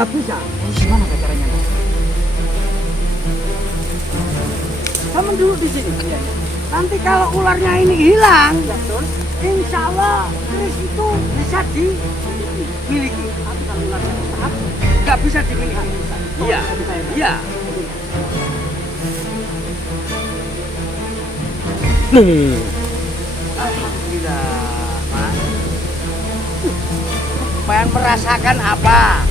nggak bisa. Gimana caranya? Kamu dulu di sini. Nanti kalau ularnya ini hilang, insya Allah keris itu bisa dimiliki. Tapi kalau ularnya tetap, Nggak bisa dimiliki. Iya, iya. Alhamdulillah, Mas. Pengen merasakan apa?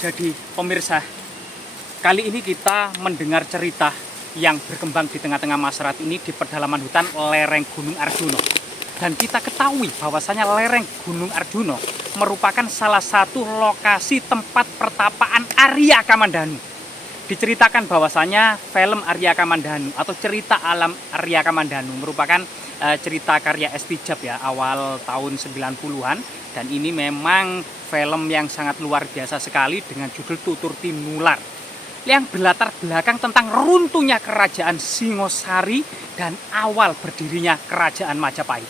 Jadi pemirsa, kali ini kita mendengar cerita yang berkembang di tengah-tengah masyarakat ini di pedalaman hutan lereng Gunung Arjuna. Dan kita ketahui bahwasanya lereng Gunung Arjuna merupakan salah satu lokasi tempat pertapaan Arya Kamandanu. Diceritakan bahwasanya film Arya Kamandanu atau cerita alam Arya Kamandanu merupakan cerita karya S. Tijab ya, awal tahun 90-an. Dan ini memang film yang sangat luar biasa sekali dengan judul Tutur Tinular, yang berlatar belakang tentang runtuhnya kerajaan Singosari dan awal berdirinya kerajaan Majapahit.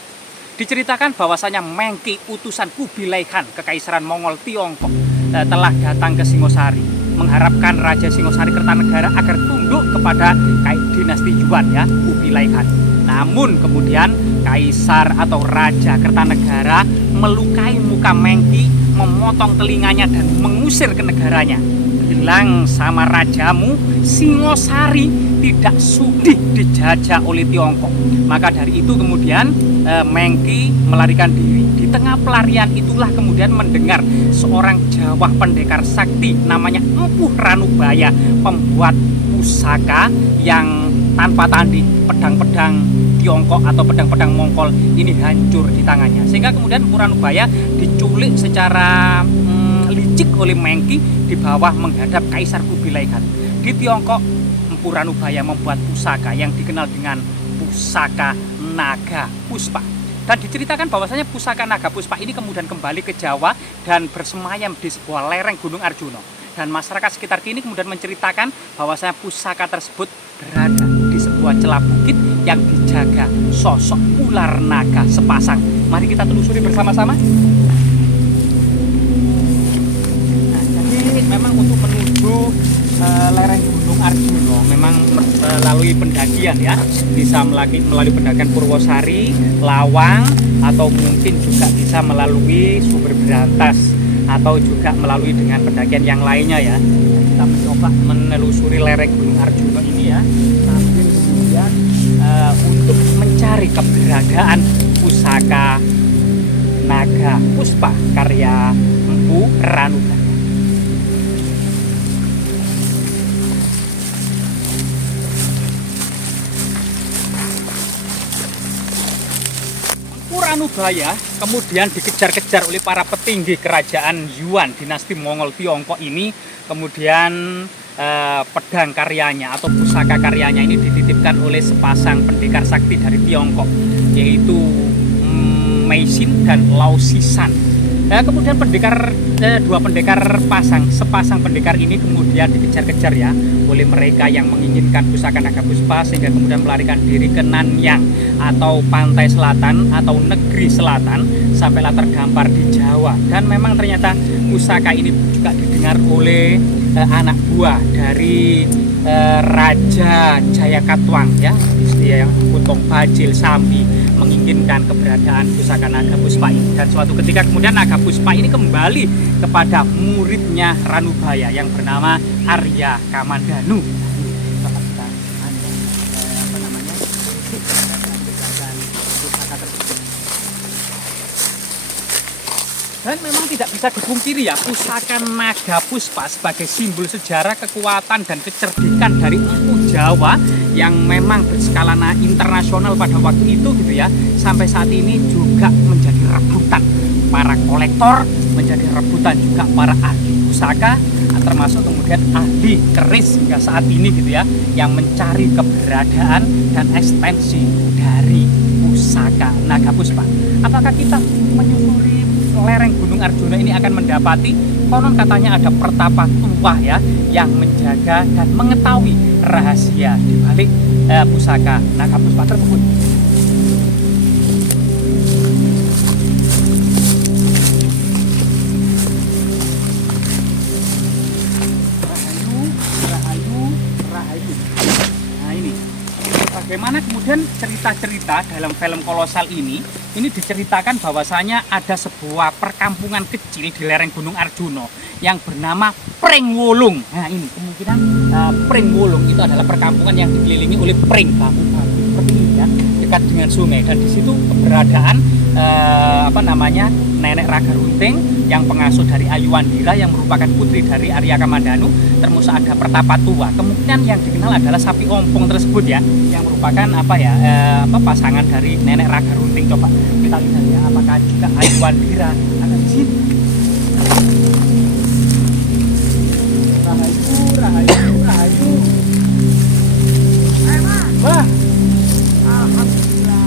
Diceritakan bahwasanya Mengki utusan Kubilai Khan Kekaisaran Mongol Tiongkok telah datang ke Singosari mengharapkan Raja Singosari Kertanegara agar tunduk kepada dinasti Yuan ya, Kubilai Khan. Namun kemudian Kaisar atau Raja Kertanegara melukai muka Mengki, memotong telinganya dan mengusir ke negaranya. Bilang sama rajamu, Singosari tidak sudi dijajah oleh Tiongkok. Maka dari itu kemudian Mengki melarikan diri. Di tengah pelarian itulah kemudian mendengar seorang Jawa pendekar sakti namanya Empuh Ranubaya, pembuat pusaka yang tanpa tanding. Pedang-pedang Tiongkok atau pedang-pedang Mongol ini hancur di tangannya, sehingga kemudian Empuh Ranubaya diculik secara licik oleh Mengki di bawah menghadap Kaisar Kubilai Khan. Di Tiongkok, Empuh Ranubaya membuat pusaka yang dikenal dengan pusaka Naga Puspa. Dan diceritakan bahwasanya pusaka Naga Puspa ini kemudian kembali ke Jawa dan bersemayam di sebuah lereng Gunung Arjuna. Dan masyarakat sekitar sini kemudian menceritakan bahwasanya pusaka tersebut berada di sebuah celah bukit yang dijaga sosok ular naga sepasang. Mari kita telusuri bersama-sama. Nah, jadi memang untuk menuju lereng Gunung Arjuna memang melalui pendakian ya, bisa melalui pendakian Purwosari, Lawang, atau mungkin juga bisa melalui Sumber Berantas, atau juga melalui dengan pendakian yang lainnya ya. Kita mencoba menelusuri lereng Gunung Arjuna ini ya, sambil kemudian untuk mencari keberadaan pusaka Naga Puspa karya Empuh Ranubaya. Empuh Ranubaya kemudian dikejar-kejar oleh para petinggi kerajaan Yuan dinasti Mongol Tiongkok ini. Kemudian pedang karyanya atau pusaka karyanya ini dititipkan oleh sepasang pendekar sakti dari Tiongkok, yaitu Meisin dan Lao Sisan. Kemudian dua pendekar sepasang pendekar ini kemudian dikejar-kejar ya oleh mereka yang menginginkan pusaka Naga Puspa, sehingga kemudian melarikan diri ke Nanyang atau pantai selatan atau negeri selatan sampailah terdampar di Jawa. Dan memang ternyata pusaka ini juga didengar oleh anak buah dari Raja Jayakatwang ya, istilah yang Kutong Bajil Sambi menginginkan keberadaan pusaka Naga Puspa ini. Dan suatu ketika kemudian Naga Puspa ini kembali kepada muridnya Ranubaya yang bernama Arya Kamandanu. Dan memang tidak bisa dipungkiri ya, pusaka Naga Puspa sebagai simbol sejarah, kekuatan, dan kecerdikan dari Empu Jawa yang memang berskala internasional pada waktu itu gitu ya, sampai saat ini juga menjadi rebutan para kolektor, menjadi rebutan juga para ahli pusaka, termasuk kemudian ahli keris hingga saat ini gitu ya, yang mencari keberadaan dan ekstensi dari pusaka Naga Puspa. Apakah kita menyusuri lereng Gunung Arjuna ini akan mendapati konon katanya ada pertapa tua ya yang menjaga dan mengetahui rahasia di balik pusaka Naga Puspa tersebut. Rahayu. Nah ini bagaimana kemudian cerita-cerita dalam film kolosal ini diceritakan bahwasanya ada sebuah perkampungan kecil di lereng Gunung Arjuna yang bernama Pringwulung. Nah ini kemungkinan Pringwulung itu adalah perkampungan yang dikelilingi oleh pring, bambu-bambu seperti ini ya, dekat dengan sungai. Dan di situ keberadaan Nenek Raga Runting yang pengasuh dari Ayu Wandira yang merupakan putri dari Arya Kamandanu, termasuk ada pertapa tua. Kemungkinan yang dikenal adalah sapi ompong tersebut ya, yang merupakan pasangan dari Nenek Raga Runting. Coba kita lihat ya, apakah juga Ayu Wandira ada di sini. Rahayu. Wah, alhamdulillah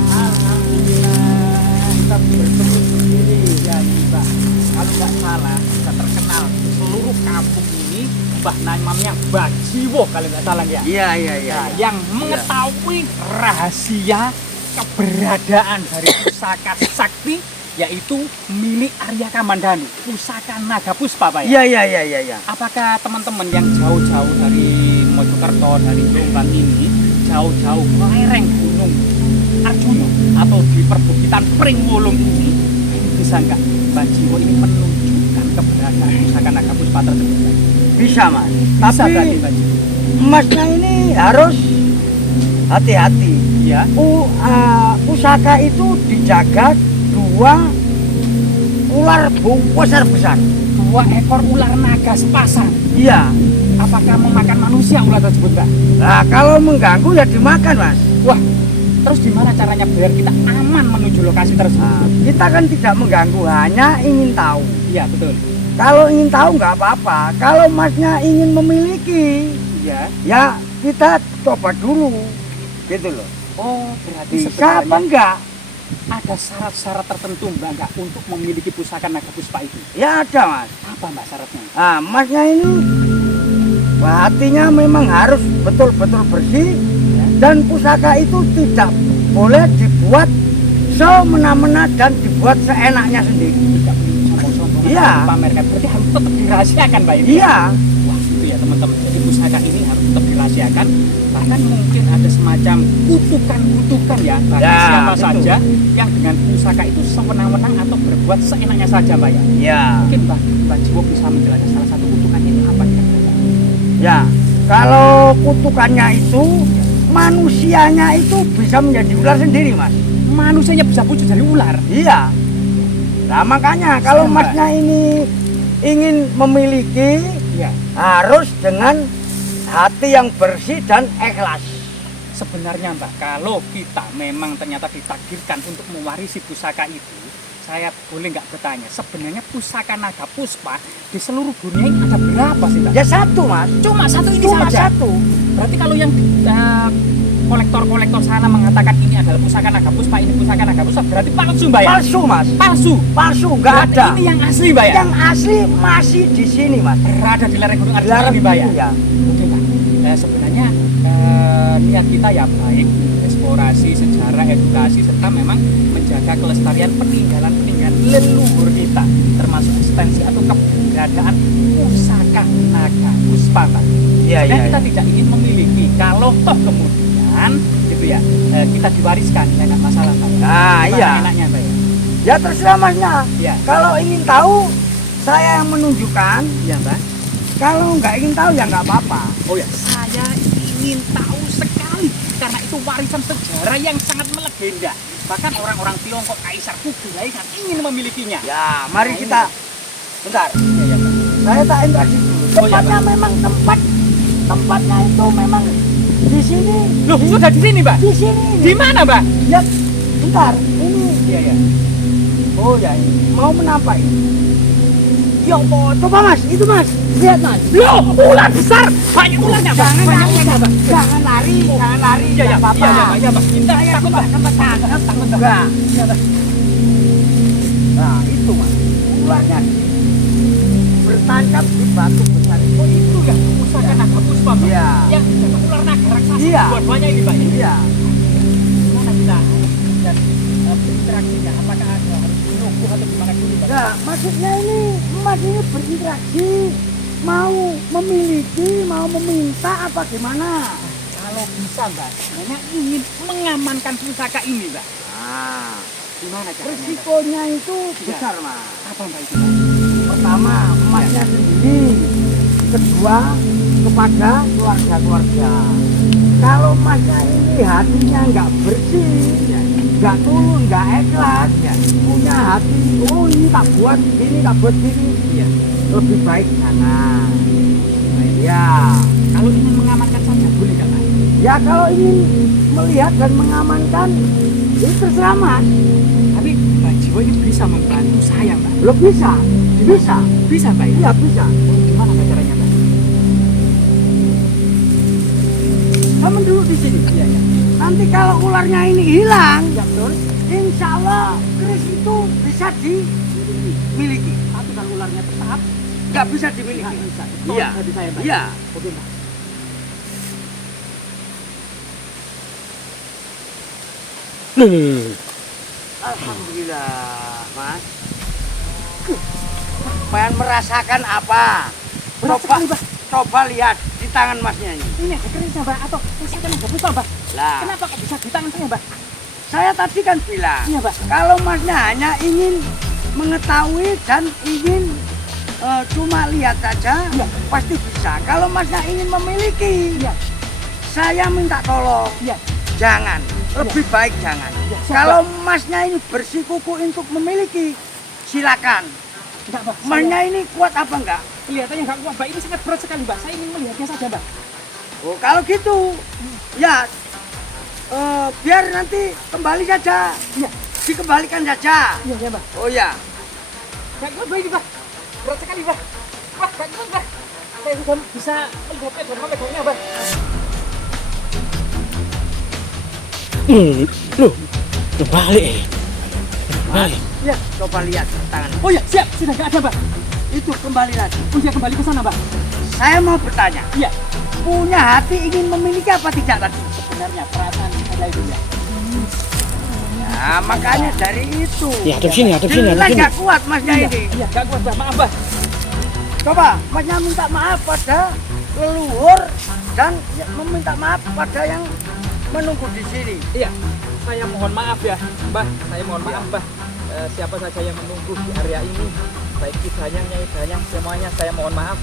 kita bertemu sendiri ya Mbak. Kalau nggak salah bisa terkenal seluruh kampung ini Mbah namanya Mbah Jiwo kalau nggak salah ya. Iya. Nah, yang mengetahui rahasia keberadaan dari pusaka sakti yaitu milik Arya Kamandanu, pusaka Naga Puspa Pak ya. Iya. Apakah teman-teman yang jauh-jauh dari Mojokerto, dari Jombang ini jauh-jauh ke lereng Gunung Arjuna atau di perbukitan Pringwulung ini bisa nggak Mbak Jiwo ini menunjukkan keberadaan pusaka Naga Puspa tersebut? Bisa Mas. Bisa berarti Mbak Jiwo. Masnya ini harus hati-hati. Ya. Pusaka itu dijaga 2 ular besar. 2 ekor ular naga sepasang. Iya. Apakah memakan manusia ular tersebut, Mbak? Nah, kalau mengganggu ya dimakan, Mas. Wah, terus gimana caranya biar kita aman menuju lokasi tersebut? Nah, kita kan tidak mengganggu, hanya ingin tahu. Iya, betul. Kalau ingin tahu nggak apa-apa. Kalau Masnya ingin memiliki, ya kita coba dulu, gitu loh. Oh, berarti bisa apa enggak? Ada syarat-syarat tertentu Mbak enggak untuk memiliki pusaka Naga Puspa itu? Ya ada Mas. Apa Mbak syaratnya? Nah, Masnya ini hatinya memang harus betul-betul bersih ya. Dan pusaka itu tidak boleh dibuat semena-mena dan dibuat seenaknya sendiri. Tidak boleh sombong-sombongan dipamerkan. Berarti harus tetap dirahasiakan Mbak ini? Iya. Wah itu ya teman-teman. Jadi pusaka ini harus tetap dirahasiakan. Bahkan mungkin ada semacam kutukan-kutukan ya bagi siapa saja yang dengan pusaka itu sewenang-wenang atau berbuat seenaknya saja Mbak ya. Ya. Mungkin Mbak Jiwo bisa menjelaskan salah satu kutukannya itu apa kira-kira? Ya, kalau kutukannya itu manusianya itu bisa menjadi ular sendiri Mas. Manusianya bisa wujud dari ular? Iya. Nah makanya kalau Masnya ini ingin memiliki harus dengan hati yang bersih dan ikhlas. Sebenarnya Mbak, kalau kita memang ternyata ditakdirkan untuk mewarisi pusaka itu, saya boleh nggak bertanya, sebenarnya pusaka Naga Puspa di seluruh dunia ini ada berapa sih Mbak? Ya 1 Mas. Cuma 1 ini Cuma saja? 1. Berarti kalau yang kolektor-kolektor sana mengatakan ini adalah pusaka Naga Puspa, ini pusaka Naga Puspa, berarti palsu Mbak ya? Palsu Mas. Palsu, nggak ada. Ini yang asli Mbak ya? Yang asli masih di sini Mas. Berada di lereng Gunung Arjuna ini Mbak ya? Ya. Oke Mbak, sebenarnya niat kita ya baik, eksplorasi, sejarah, edukasi, serta memang menjaga kelestarian peninggalan-peninggalan leluhur kita, termasuk eksistensi atau keberadaan pusaka naga puspa, Pak. Iya, Dan iya. kita tidak ingin memiliki, kalau toh kemudian gitu ya, kita diwariskan, ya nggak masalah, Pak. Nah, Gimana iya. enaknya, Pak? Ya terserah Masnya. Iya. Kalau ingin tahu, saya yang menunjukkan. Iya, Mbak. Kalau nggak ingin tahu ya nggak apa-apa. Oh ya, saya ingin tahu sekali karena itu warisan sejarah yang sangat melegenda. Bahkan orang-orang Tiongkok, Kaisar Kublai kan ingin memilikinya. Ya, mari kita. Bentar. Iya, ya, Pak. Saya tak interaksi dulu. Oh, iya, Tempatnya memang tempatnya itu memang di sini. Loh, sudah di sini, Mbak? Di sini. Di mana, Mbak? Ya, bentar. Ini. Iya, ya. Oh ya, ini. Mau menampak ini. Ya Allah, coba Mas, itu Mas. Lihat Mas. Loh, ular besar. Banyak ularnya, Mbak. Jangan Banyak lari, ularnya, Mbak. jangan lari, jangan lari. Iya, ya, nggak apa-apa. iya, ya, Mbak. Indah, Saya takut, Mbak. takut, takut enggak. Iya, Mbak. Nah, itu Mas. Ularnya bertancap di batu besar itu. Oh, itu ya, pusaka naga puspa, Mbak. Iya. Yang dijaga ular naga raksasa. Iya. Dua-duanya ini, Mbak. Iya. Gimana kita dan berinteraksinya? Apakah ada harus menunggu atau gimana dulu, Mbak? Nah, maksudnya ini Mas ini berinteraksi, mau memiliki, mau meminta apa gimana? Kalau bisa, Mbak, sebenarnya ingin mengamankan pusaka ini, Mbak. Nah, Gimana caranya, Mbak? resikonya itu besar Mas. Apa, Mbak, itu, Mbak? Pertama, emasnya sendiri. Kedua, kepada keluarga-keluarga. Kalau emasnya ini hatinya nggak bersih, nggak tulus, nggak ikhlas, punya hati, oh ini tak buat gini, tak buat gini, Iya. lebih baik jangan. Ya, Kalau ingin mengamankan saja boleh nggak, Pak? ya kalau ingin melihat dan mengamankan, itu terserah Mas. Tapi Mbak Jiwo ini bisa membantu saya, Mbak. Lo bisa, bisa, Bisa, Mbak? iya bisa. Oh, gimana Mbak caranya, Mbak? Kamu dulu di sini. Iya, iya. Nanti kalau ularnya ini hilang, Ya, betul. insya Allah keris itu bisa dimiliki. Tapi kalau ularnya tetap, Nggak bisa dimiliki. nggak bisa. Iya. Tadi saya, Mbak. Iya. Oke, Mbak. Alhamdulillah, Mas. Pengen merasakan apa? Berat Coba, sekali, Mbak. coba lihat di tangan Masnya ini. Ini ada kerisnya, Mbak, atau pusaka naga puspa, Mbak? Lah, Kenapa kok bisa di tangan saya, Mbak? saya tadi kan bilang, Iya, Mbak. kalau Masnya hanya ingin mengetahui dan ingin cuma lihat saja, Iya. pasti bisa. Kalau Masnya ingin memiliki, Iya. saya minta tolong, Iya. jangan. Lebih baik jangan. Iya, siap, Kalau Masnya ini bersikuku untuk memiliki, silakan. Enggak, Mbak. Masnya ini kuat apa enggak? Kelihatannya nggak kuat, Mbak. Ini sangat berat sekali, Mbak. Saya ingin melihatnya saja, Mbak. Oh, kalau gitu, ya biar nanti kembali saja. Iya. Dikembalikan saja. Iya, ya, Mbak. Oh ya, Nggak kuat, Mbak, ini, Mbak. Berat sekali, Mbak. Wah, nggak kuat, Mbak. Saya sudah bisa melihatnya dan memegangnya, Mbak. Loh, balik. Balik. ya coba lihat tangan. Oh ya, siap. Sudah nggak ada, Mbak. Itu kembali lagi. Oh, dia kembali ke sana, Mbak. Saya mau bertanya, Iya. punya hati ingin memiliki apa tidak tadi? Sebenarnya perasaan saya itu ya. Nah, makanya dari itu. Ya, hadap sini, hadap sini, hadap Jelas sini. nggak kuat Masnya ini. Iya, nggak kuat, Mbak. Maaf, Mbak. Coba Masnya minta maaf pada leluhur dan meminta maaf pada yang menunggu di sini. Iya. Saya mohon maaf ya, Mbah. Saya mohon maaf, Mbah. Siapa saja yang menunggu di area ini, baik idanya, nyai danyang, semuanya saya mohon maaf.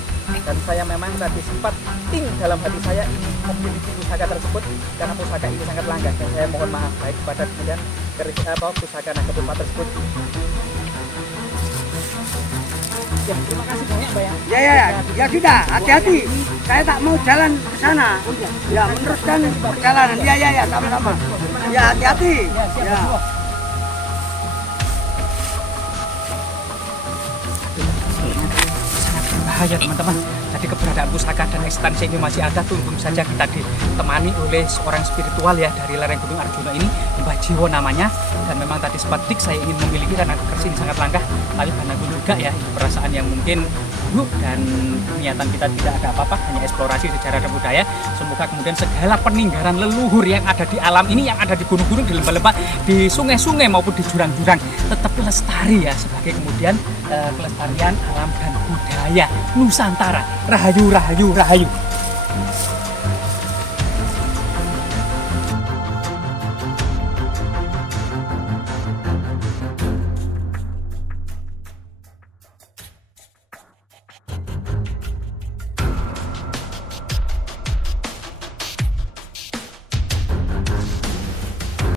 Dan saya memang tadi sempat dalam hati saya ingin memiliki pusaka tersebut karena pusaka ini sangat langka dan saya mohon maaf baik kepada kemudian pusaka naga puspa tersebut. Ya, terima kasih banyak, Mbak ya. Ya sudah, hati-hati. Saya tak mau jalan ke sana. Ya, meneruskan perjalanan. Ya, sama-sama. Ya, hati-hati. Ya. Bahaya teman-teman. Jadi keberadaan pusaka dan eksistensi ini masih ada. Untung saja kita ditemani oleh seorang spiritual ya dari lereng Gunung Arjuna ini, Mbah Jiwo namanya. Dan memang tadi sempat saya ingin memiliki karena keris ini sangat langka. Tapi karena gue juga ya perasaan yang mungkin Bu, dan niatan kita tidak ada apa-apa, hanya eksplorasi sejarah dan budaya. Semoga kemudian segala peninggalan leluhur yang ada di alam ini, yang ada di gunung-gunung, di lembah-lembah, di sungai-sungai maupun di jurang-jurang tetap lestari ya, sebagai kemudian kelestarian alam dan budaya Nusantara. Rahayu, rahayu, rahayu.